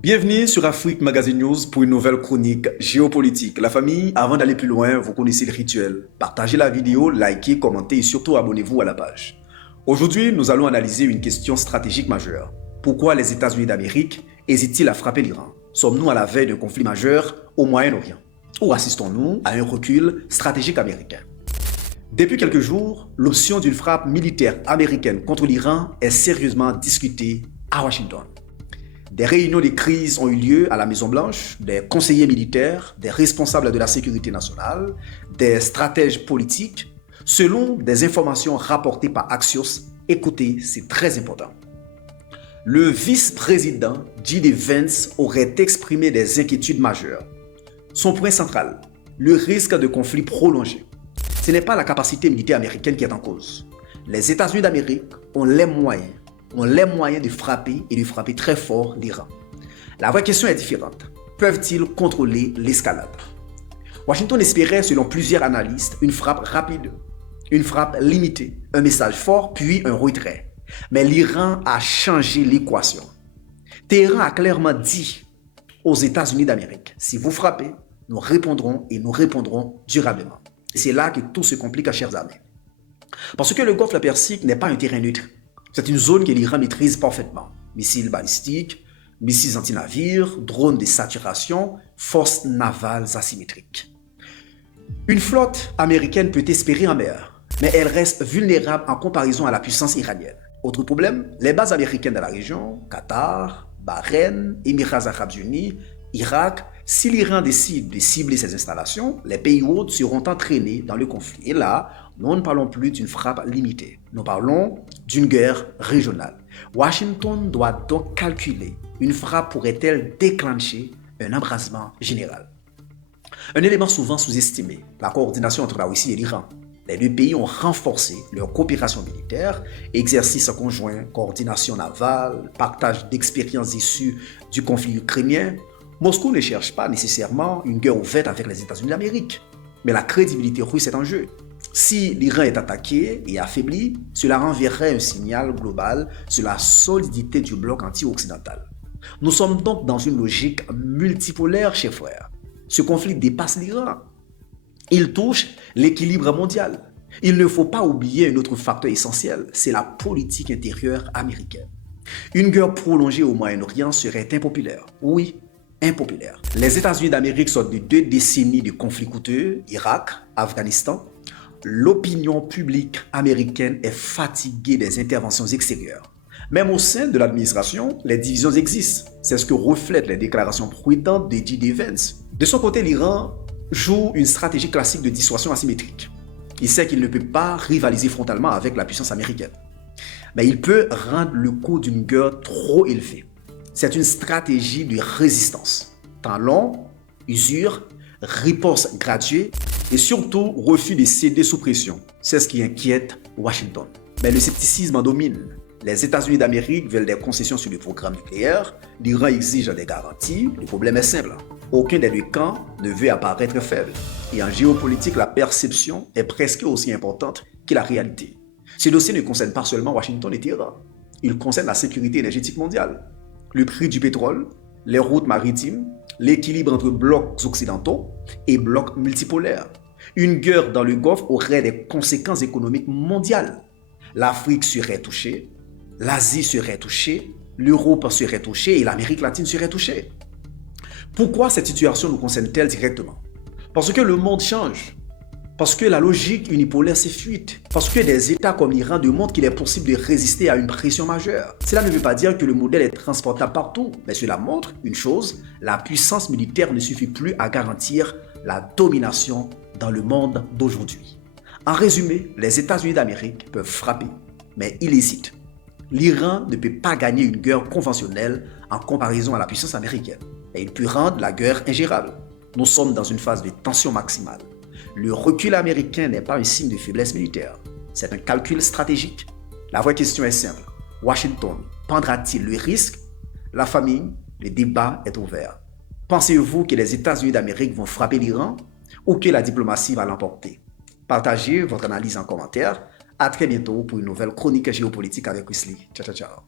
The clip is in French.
Bienvenue sur Afrique Magazine News pour une nouvelle chronique géopolitique. La famille, avant d'aller plus loin, vous connaissez le rituel. Partagez la vidéo, likez, commentez et surtout abonnez-vous à la page. Aujourd'hui, nous allons analyser une question stratégique majeure. Pourquoi les États-Unis d'Amérique hésitent-ils à frapper l'Iran? Sommes-nous à la veille d'un conflit majeur au Moyen-Orient? Ou assistons-nous à un recul stratégique américain? Depuis quelques jours, l'option d'une frappe militaire américaine contre l'Iran est sérieusement discutée à Washington. Des réunions de crise ont eu lieu à la Maison-Blanche, des conseillers militaires, des responsables de la sécurité nationale, des stratèges politiques, selon des informations rapportées par Axios. Écoutez, c'est très important. Le vice-président J.D. Vance aurait exprimé des inquiétudes majeures. Son point central, le risque de conflit prolongé. Ce n'est pas la capacité militaire américaine qui est en cause. Les États-Unis d'Amérique ont les moyens de frapper et de frapper très fort l'Iran. La vraie question est différente. Peuvent-ils contrôler l'escalade? Washington espérait, selon plusieurs analystes, une frappe rapide, une frappe limitée, un message fort, puis un retrait. Mais l'Iran a changé l'équation. Téhéran a clairement dit aux États-Unis d'Amérique, si vous frappez, nous répondrons et nous répondrons durablement. C'est là que tout se complique, chers amis. Parce que le golfe Persique n'est pas un terrain neutre. C'est une zone que l'Iran maîtrise parfaitement. Missiles balistiques, missiles anti-navires, drones de saturation, forces navales asymétriques. Une flotte américaine peut espérer en mer, mais elle reste vulnérable en comparaison à la puissance iranienne. Autre problème, les bases américaines de la région, Qatar, Bahreïn, Émirats arabes unis, Irak, si l'Iran décide de cibler ces installations, les pays hôtes seront entraînés dans le conflit. Et là, nous ne parlons plus d'une frappe limitée. Nous parlons d'une guerre régionale. Washington doit donc calculer, une frappe pourrait-elle déclencher un embrasement général? Un élément souvent sous-estimé, la coordination entre la Russie et l'Iran. Les deux pays ont renforcé leur coopération militaire, exercices conjoints, coordination navale, partage d'expériences issues du conflit ukrainien. Moscou ne cherche pas nécessairement une guerre ouverte avec les États-Unis d'Amérique, mais la crédibilité russe est en jeu. Si l'Iran est attaqué et affaibli, cela renverrait un signal global sur la solidité du bloc anti-occidental. Nous sommes donc dans une logique multipolaire, chers frères. Ce conflit dépasse l'Iran. Il touche l'équilibre mondial. Il ne faut pas oublier un autre facteur essentiel, c'est la politique intérieure américaine. Une guerre prolongée au Moyen-Orient serait impopulaire. Oui, impopulaire. Les États-Unis d'Amérique sortent de 2 décennies de conflits coûteux, Irak, Afghanistan. L'opinion publique américaine est fatiguée des interventions extérieures. Même au sein de l'administration, les divisions existent. C'est ce que reflètent les déclarations prudentes de J.D. Vance. De son côté, l'Iran joue une stratégie classique de dissuasion asymétrique. Il sait qu'il ne peut pas rivaliser frontalement avec la puissance américaine. Mais il peut rendre le coût d'une guerre trop élevé. C'est une stratégie de résistance. Temps long, usure, riposte graduée et surtout refus de céder sous pression. C'est ce qui inquiète Washington. Mais le scepticisme en domine. Les États-Unis d'Amérique veulent des concessions sur le programme nucléaire, l'Iran exige des garanties. Le problème est simple. Aucun des deux camps ne veut apparaître faible. Et en géopolitique, la perception est presque aussi importante que la réalité. Ce dossier ne concerne pas seulement Washington et Téhéran. Il concerne la sécurité énergétique mondiale, le prix du pétrole, les routes maritimes, l'équilibre entre blocs occidentaux et blocs multipolaires. Une guerre dans le Golfe aurait des conséquences économiques mondiales. L'Afrique serait touchée, l'Asie serait touchée, l'Europe serait touchée et l'Amérique latine serait touchée. Pourquoi cette situation nous concerne-t-elle directement? Parce que le monde change. Parce que la logique unipolaire s'effrite. Parce que des États comme l'Iran démontrent qu'il est possible de résister à une pression majeure. Cela ne veut pas dire que le modèle est transportable partout, mais cela montre une chose, la puissance militaire ne suffit plus à garantir la domination dans le monde d'aujourd'hui. En résumé, les États-Unis d'Amérique peuvent frapper, mais ils hésitent. L'Iran ne peut pas gagner une guerre conventionnelle en comparaison à la puissance américaine, et il peut rendre la guerre ingérable. Nous sommes dans une phase de tension maximale. Le recul américain n'est pas un signe de faiblesse militaire, c'est un calcul stratégique. La vraie question est simple. Washington prendra-t-il le risque? La famille, le débat est ouvert. Pensez-vous que les États-Unis d'Amérique vont frapper l'Iran ou que la diplomatie va l'emporter? Partagez votre analyse en commentaire. À très bientôt pour une nouvelle chronique géopolitique avec Wesley. Ciao, ciao, ciao.